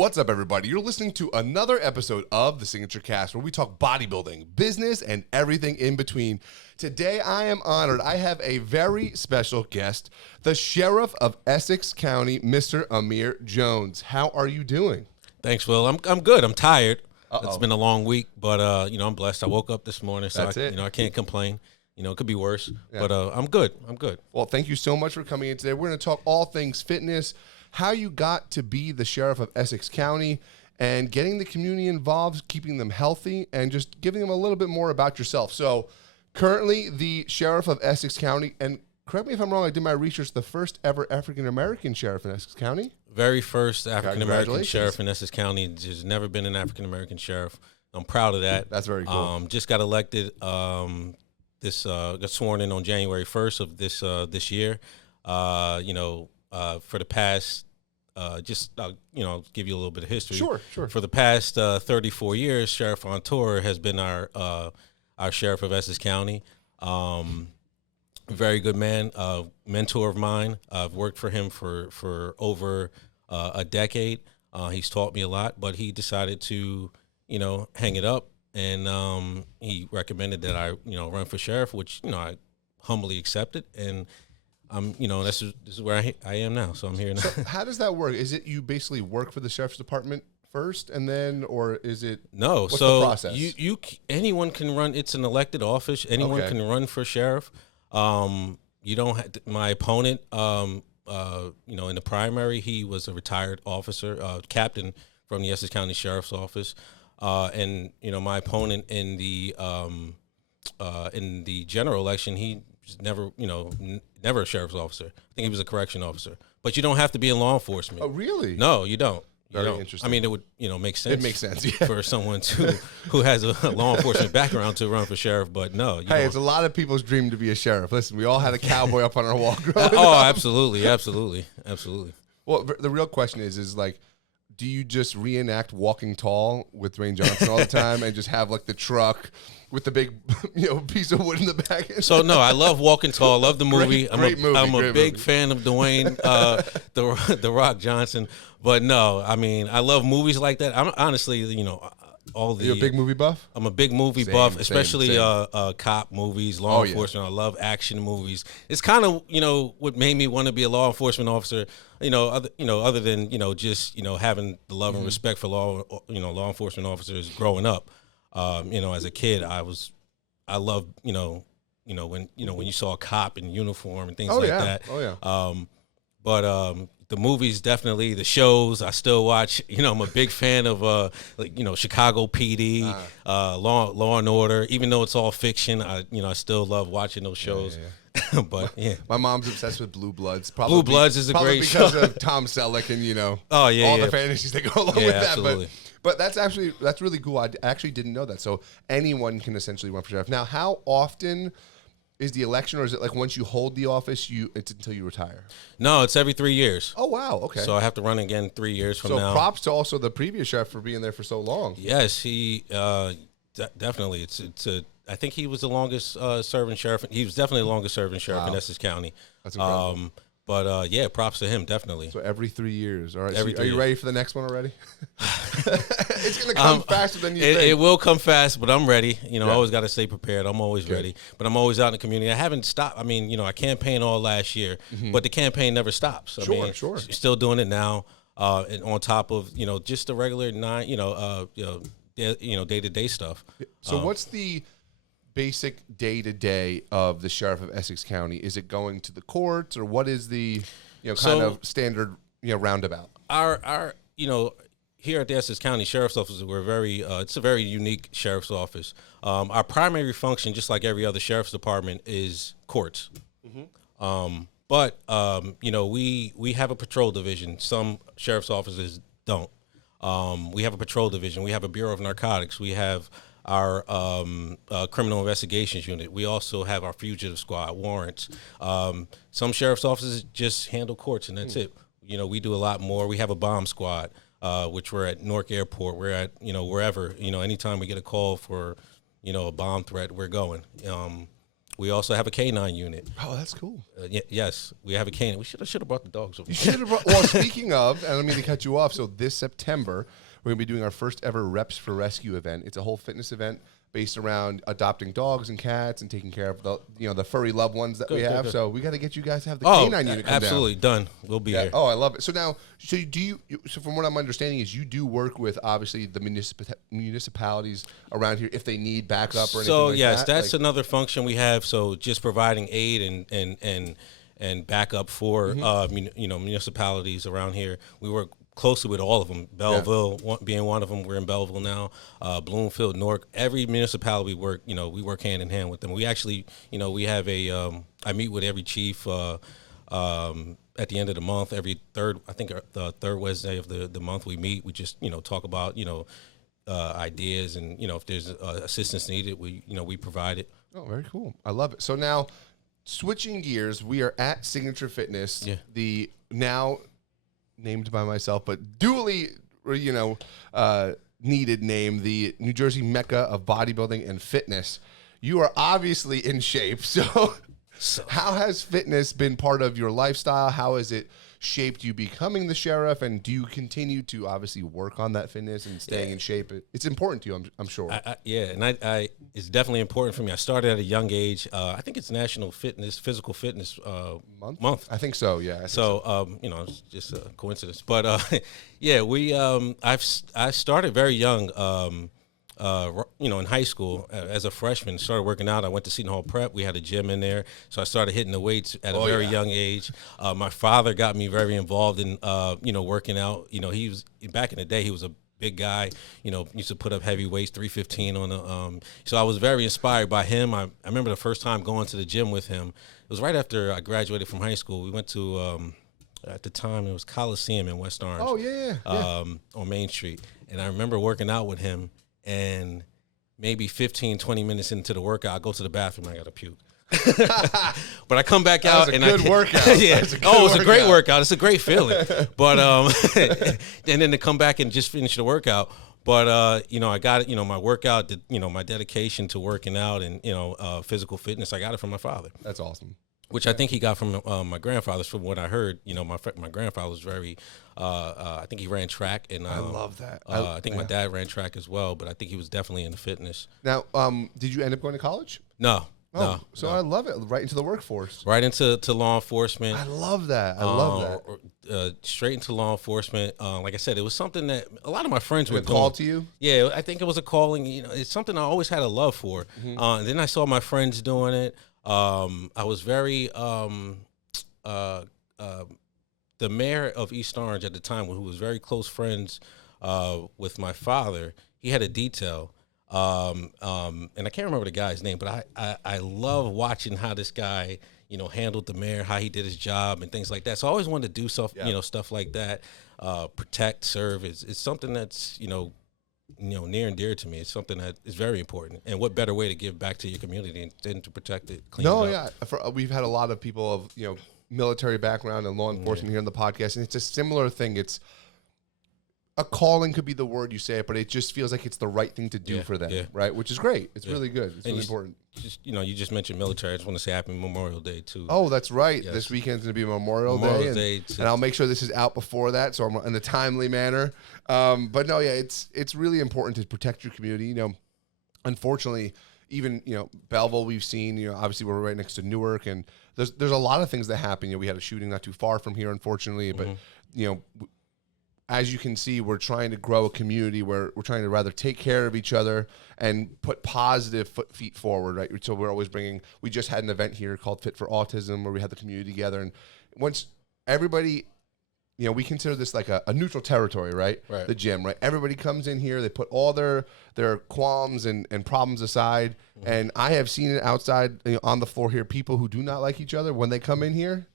What's up, everybody? You're listening to another episode of the SignatureCAST, where we talk bodybuilding, business, and everything in between. Today, I am honored. I have a very special guest, the Sheriff of Essex County, Mr. Amir Jones. How are you doing? Thanks, Will. I'm good. I'm tired. It's been a long week, but I'm blessed. I woke up this morning, so I can't complain. It could be worse, but I'm good. I'm good. Well, thank you so much for coming in today. We're going to talk all things fitness, how you got to be the Sheriff of Essex County, and getting the community involved, keeping them healthy, and just giving them a little bit more about yourself. So, currently, the Sheriff of Essex County, and correct me if I'm wrong, I did my research, the first ever African-American sheriff in Essex County. Very first African-American sheriff in Essex County. There's never been an African-American sheriff. I'm proud of that. That's very cool. Just got elected. Got sworn in on January 1st of this year. For the past, give you a little bit of history. Sure. For the past 34 years, Sheriff Ontour has been our sheriff of Essex County. Very good man, mentor of mine. I've worked for him for over a decade. He's taught me a lot, but he decided to, hang it up, and he recommended that I, run for sheriff, which, I humbly accepted, and this is where I am now. So I'm here now. So how does that work? Is it you basically work for the sheriff's department first, and then, or is it no? What's so the process? Anyone can run. It's an elected office. Anyone can run for sheriff. You don't have to, my opponent. In the primary, he was a retired officer, captain from the Essex County Sheriff's Office, and my opponent in the general election, he was never a sheriff's officer. I think he was a correction officer. But you don't have to be in law enforcement. Oh, really? No, you don't. Very interesting. I mean, it would, make sense. It makes sense, yeah. For someone who has a law enforcement background to run for sheriff, but no. It's a lot of people's dream to be a sheriff. Listen, we all had a cowboy up on our wall growing up. Absolutely. Well, the real question is like, do you just reenact Walking Tall with Dwayne Johnson all the time and just have like the truck with the big, piece of wood in the back? So no, I love Walking Tall. I love the movie. Great movie. I'm a big fan of Dwayne, the Rock Johnson. But no, I mean, I love movies like that. I'm honestly, all the. You a big movie buff? I'm a big movie buff, especially same. Cop movies, law enforcement. I love action movies. It's kind of what made me want to be a law enforcement officer. Other than just having the love and respect for law enforcement officers growing up. As a kid, I loved when you saw a cop in uniform and things that. Oh yeah. But the movies, definitely, the shows I still watch. I'm a big fan of Chicago PD, Law and Order. Even though it's all fiction, I still love watching those shows. Yeah. But yeah, my mom's obsessed with Blue Bloods. Blue Bloods is a great show because of Tom Selleck and all the fantasies that go along with that. Absolutely. But that's really cool. I actually didn't know that. So anyone can essentially run for sheriff. Now, how often is the election, or is it like once you hold the office, it's until you retire? No, it's every 3 years. Oh wow, okay. So I have to run again 3 years from now. So props to also the previous sheriff for being there for so long. Yes, he definitely. I think he was the longest serving sheriff. He was definitely the longest serving sheriff in Essex County. That's incredible. But props to him, definitely. So every 3 years. All right. Are you ready for the next one already? It's going to come faster than you think. It will come fast, but I'm ready. I always got to stay prepared. I'm always ready. But I'm always out in the community. I haven't stopped. I mean, I campaigned all last year, but the campaign never stops. Sure. Still doing it now, and on top of, just the regular day-to-day stuff. So what's the basic day-to-day of the Sheriff of Essex County? Is it going to the courts, or what is the kind of standard roundabout? Our here at the Essex County Sheriff's Office, we're it's a very unique sheriff's office. Our primary function, just like every other sheriff's department, is courts. But we have a patrol division. Some sheriff's offices don't. We have a patrol division. We have a Bureau of Narcotics. We have our criminal investigations unit. We also have our fugitive squad, warrants. Some sheriff's offices just handle courts, and that's it. We do a lot more. We have a bomb squad, which we're at Newark Airport. We're at, wherever. Anytime we get a call for, a bomb threat, we're going. We also have a canine unit. Oh, that's cool. Yes, we have a canine. We should have brought the dogs over. You should have brought. Well, speaking of, and I don't mean to cut you off. So this September, we're gonna be doing our first ever Reps for Rescue event. It's a whole fitness event based around adopting dogs and cats and taking care of the furry loved ones that we have. Good. So we got to get you guys to have the canine unit come absolutely down. Done. We'll be here. Oh, I love it. So now, so from what I'm understanding is you do work with obviously the municipalities around here if they need backup or anything like that? So yes, that's another function we have. So just providing aid and backup for municipalities around here. We work closely with all of them. Belleville being one of them. We're in Belleville now. Bloomfield, Newark. Every municipality we work hand in hand with them. We actually, we have I meet with every chief at the end of the month. Every the third Wednesday of the month we meet. We just talk about ideas and if there's assistance needed, we provide it. Oh, very cool. I love it. So now, switching gears, we are at Signature Fitness. Yeah. The now named by myself, but duly, needed name, the New Jersey Mecca of bodybuilding and fitness. You are obviously in shape. So how has fitness been part of your lifestyle? How has it shaped you becoming the sheriff? And do you continue to obviously work on that fitness and staying in shape? It's important to you, I'm sure. It's definitely important for me. I started at a young age. I think it's National Physical Fitness Month. I think so. Yeah. It's just a coincidence. But I started very young. In high school as a freshman, started working out. I went to Seton Hall Prep. We had a gym in there, so I started hitting the weights at a very young age. My father got me very involved in working out. He was back in the day. He was a big guy. Used to put up heavy weights, 315 on the. So I was very inspired by him. I remember the first time going to the gym with him. It was right after I graduated from high school. We went to at the time it was Coliseum in West Orange. Oh yeah. On Main Street, and I remember working out with him. And maybe 15, 20 minutes into the workout, I go to the bathroom and I got to puke. But I come back out and good workout. It's a great workout. It's a great feeling. But and then to come back and just finish the workout. But I got it. My workout, my dedication to working out and physical fitness, I got it from my father. That's awesome. Which I think he got from my grandfather. From what I heard, my grandfather was very. I think he ran track, and I love that. I think my dad ran track as well, but I think he was definitely into fitness. Now, did you end up going to college? No. No. I love it. Right into the workforce. Right into law enforcement. I love that. I love that. Straight into law enforcement. Like I said, it was something that a lot of my friends were doing. Called to you? Yeah, I think it was a calling. It's something I always had a love for. Mm-hmm. And then I saw my friends doing it. I was very the mayor of East Orange at the time, who was very close friends with my father. He had a detail, and I can't remember the guy's name, but I love watching how this guy handled the mayor, how he did his job, and things like that. So I always wanted to do stuff like that, protect, serve. It's something that's near and dear to me. It's something that is very important. And what better way to give back to your community than to protect it, clean it up? We've had a lot of people of military background and law enforcement here on the podcast, and it's a similar thing. It's a calling could be the word you say it, but it just feels like it's the right thing to do for them, right? Which is great. It's really good. It's really important. You just mentioned military. I just want to say Happy Memorial Day too. Oh, that's right. Yes. This weekend's going to be Memorial Day, and I'll make sure this is out before that, so I'm in a timely manner. But no, it's really important to protect your community. Unfortunately, even Belleville, we've seen. Obviously we're right next to Newark, and there's a lot of things that happen. We had a shooting not too far from here, unfortunately, but as you can see, we're trying to grow a community where we're trying to rather take care of each other and put positive feet forward, right? So we're always we just had an event here called Fit for Autism where we had the community together. And once everybody, we consider this like a neutral territory, right? The gym, right? Everybody comes in here, they put all their qualms and problems aside. Mm-hmm. And I have seen it outside on the floor here, people who do not like each other, when they come in here,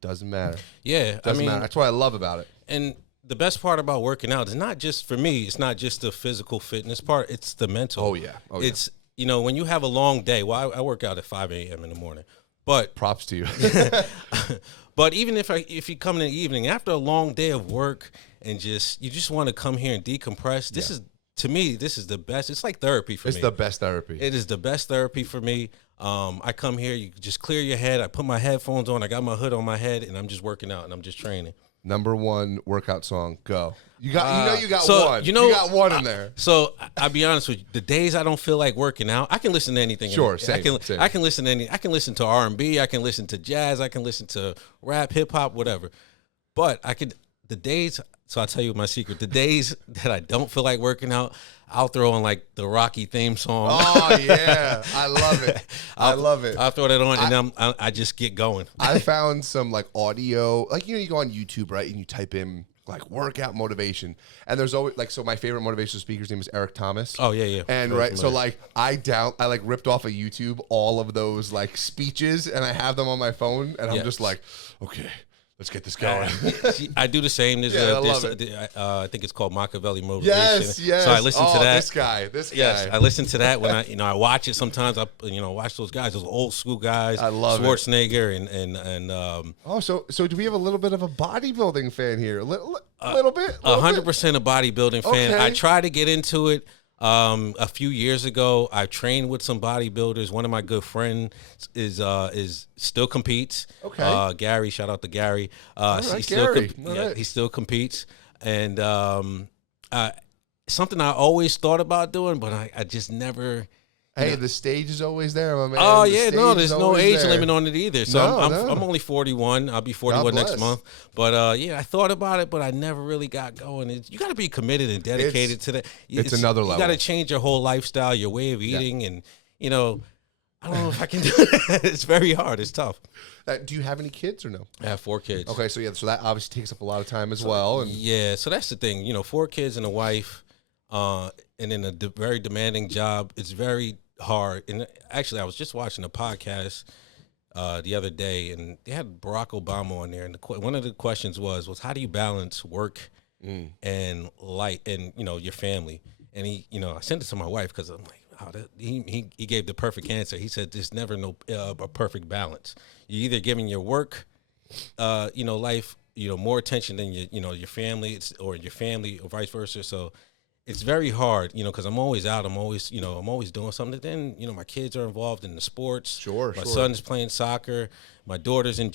doesn't matter. Yeah. Doesn't matter. That's what I love about it. And the best part about working out is not just, for me, it's not just the physical fitness part, it's the mental. Oh, yeah. It's, when you have a long day, I work out at 5 a.m. in the morning, but props to you. But even if you come in the evening, after a long day of work and you just want to come here and decompress, this is, to me, this is the best. It's like therapy for me. It's the best therapy. It is the best therapy for me. I come here, you just clear your head. I put my headphones on. I got my hood on my head, and I'm just working out, and I'm just training. Number one workout song, go. You got, you got so, one. You got one in there. So I'll be honest with you. The days I don't feel like working out, I can listen to anything. Sure, same. I can listen to I can listen to R&B. I can listen to jazz. I can listen to rap, hip hop, whatever. But the days. So I'll tell you my secret. The days that I don't feel like working out, I'll throw on like the Rocky theme song. Oh yeah, I love it. I love it. I'll throw that on, and I just get going. I found some like audio, like you go on YouTube, right, and you type in like workout motivation, and there's always like, so my favorite motivational speaker's name is Eric Thomas. Oh yeah. And right, so like I like ripped off of YouTube all of those like speeches, and I have them on my phone, and I'm just like, okay. Let's get this going. I do the same. There's I love it. I think it's called Machiavelli Motivation. Yes. So I listen to that. This guy. Yes, I listen to that when I watch it. Sometimes I watch those guys, those old school guys. I love Schwarzenegger and. So do we have a little bit of a bodybuilding fan here? A little bit. 100% a bodybuilding fan. Okay. I try to get into it. A few years ago, I trained with some bodybuilders. One of my good friends is still competes. Okay. Gary, shout out to Gary. Gary. He still competes, and something I always thought about doing, but I just never. Hey, the stage is always there, my man. Oh yeah, no, there's no age limit on it either. So No, I'm only 41. I'll be 41 next month. But I thought about it, but I never really got going. You got to be committed and dedicated to that. It's another level. You got to change your whole lifestyle, your way of eating, and I don't know if I can do it. It's very hard. It's tough. Do you have any kids or no? I have 4 kids. Okay, so so that obviously takes up a lot of time as well. And yeah, so that's the thing. 4 kids and a wife, and then a very demanding job. It's very hard. And actually, I was just watching a podcast the other day, and they had Barack Obama on there, and one of the questions was how do you balance work and life and your family? And he, I sent it to my wife because I'm like, he gave the perfect answer. He said there's never a perfect balance. You're either giving your work, life, more attention than your family, or your family, or vice versa. So it's very hard, because I'm always out. I'm always doing something. Then, my kids are involved in the sports. Sure. My son's playing soccer. My daughter's in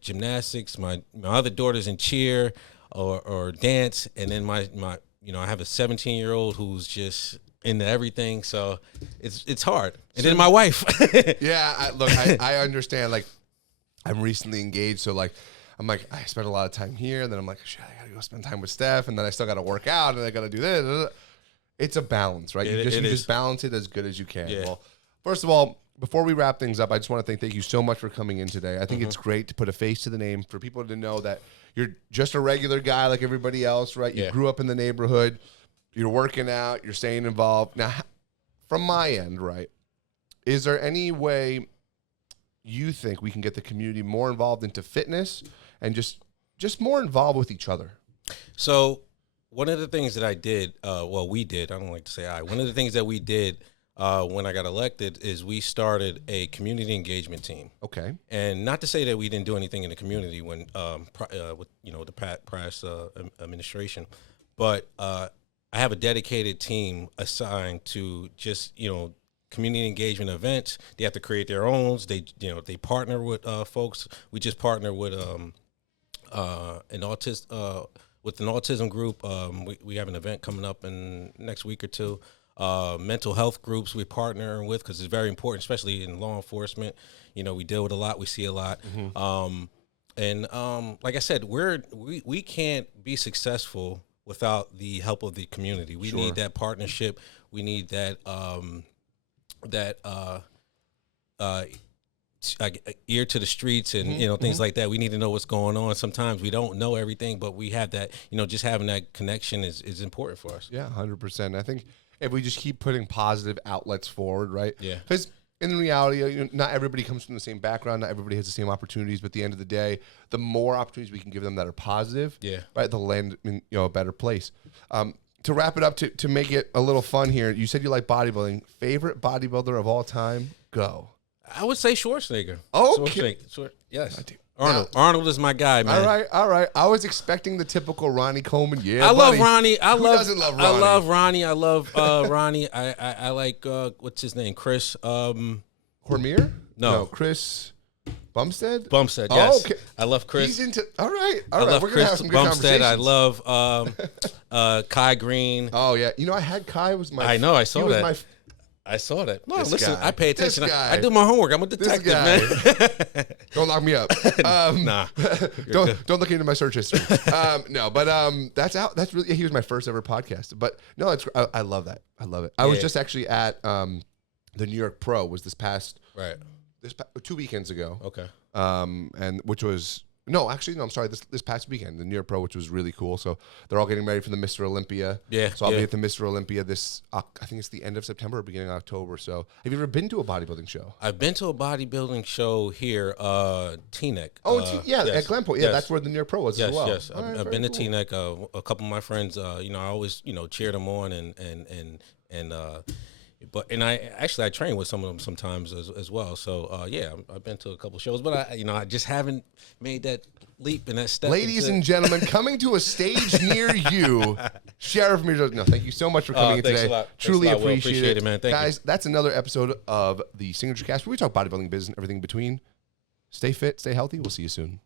gymnastics. My other daughter's in cheer or dance. And then my I have a 17-year-old who's just into everything. So it's hard. And then my wife. Yeah. I understand. Like, I'm recently engaged, so like, I'm like, I spend a lot of time here, and then I'm like, shit, I gotta go spend time with Steph, and then I still gotta work out, and I gotta do this. It's a balance, right? You just balance it as good as you can. Yeah. Well, first of all, before we wrap things up, I just want to thank you so much for coming in today. I think it's great to put a face to the name, for people to know that you're just a regular guy like everybody else, right? You grew up in the neighborhood, you're working out, you're staying involved. Now, from my end, right, is there any way you think we can get the community more involved into fitness and just more involved with each other? So one of the things that I did, we did, I don't like to say one of the things that we did when I got elected is we started a community engagement team. Okay. And not to say that we didn't do anything in the community when, with the past administration, but I have a dedicated team assigned to just, community engagement events. They have to create their own. They partner with folks. We just partner with an autism group. We have an event coming up in next week or two. Mental health groups we partner with, because it's very important, especially in law enforcement. We deal with a lot. We see a lot. Like I said, we can't be successful without the help of the community. We need that partnership. We need that ear to the streets and things like that. We need to know what's going on. Sometimes we don't know everything, but we have that. Just having that connection is important for us. Yeah, 100%. I think if we just keep putting positive outlets forward, right? Yeah. Because in reality, not everybody comes from the same background. Not everybody has the same opportunities. But at the end of the day, the more opportunities we can give them that are positive, right, they'll land in a better place. To wrap it up, to make it a little fun here, you said you like bodybuilding. Favorite bodybuilder of all time? Go. I would say Schwarzenegger. Okay. Yes. Arnold is my guy, man. All right. I was expecting the typical Ronnie Coleman. Yeah, I buddy. love Ronnie. Who doesn't love Ronnie? I love Ronnie. I love Ronnie. I like what's his name? Chris. Cormier? No. Chris Bumstead? Bumstead, yes. Oh, okay. I love Chris. He's into. All right. I love We're gonna have Chris some good Bumstead. I conversations. love Kai Green. Oh yeah. I had Kai was my. I know. I saw he was that. I saw that. No, This listen. guy. I pay attention. This guy. I do my homework. I'm a detective, man. Don't lock me up. Nah. Don't look into my search history. No, but that's out. That's really. He was my first ever podcast. But no, I love that. I love it. I was just actually at the New York Pro. Was this past 2 weekends ago. Okay. And which was. No, actually, no. I'm sorry. This past weekend, the New York Pro, which was really cool. So they're all getting ready for the Mr. Olympia. Yeah. So I'll be at the Mr. Olympia this. I think it's the end of September or beginning of October. So have you ever been to a bodybuilding show? I've been to a bodybuilding show here, TNEC. Oh, yes. At Glenport. Yeah, that's where the New York Pro was as well. Yes, I've been to TNEC. A couple of my friends, I always, cheer them on But I train with some of them sometimes as well. So I've been to a couple shows, but I just haven't made that leap and that step. Ladies and gentlemen, coming to a stage near you, Sheriff Amir. No, thank you so much for coming in today. A lot. Truly Thanks a lot, appreciate it, man. Thank guys. you. That's another episode of the SignatureCAST where we talk bodybuilding business and everything in between. Stay fit, stay healthy. We'll see you soon.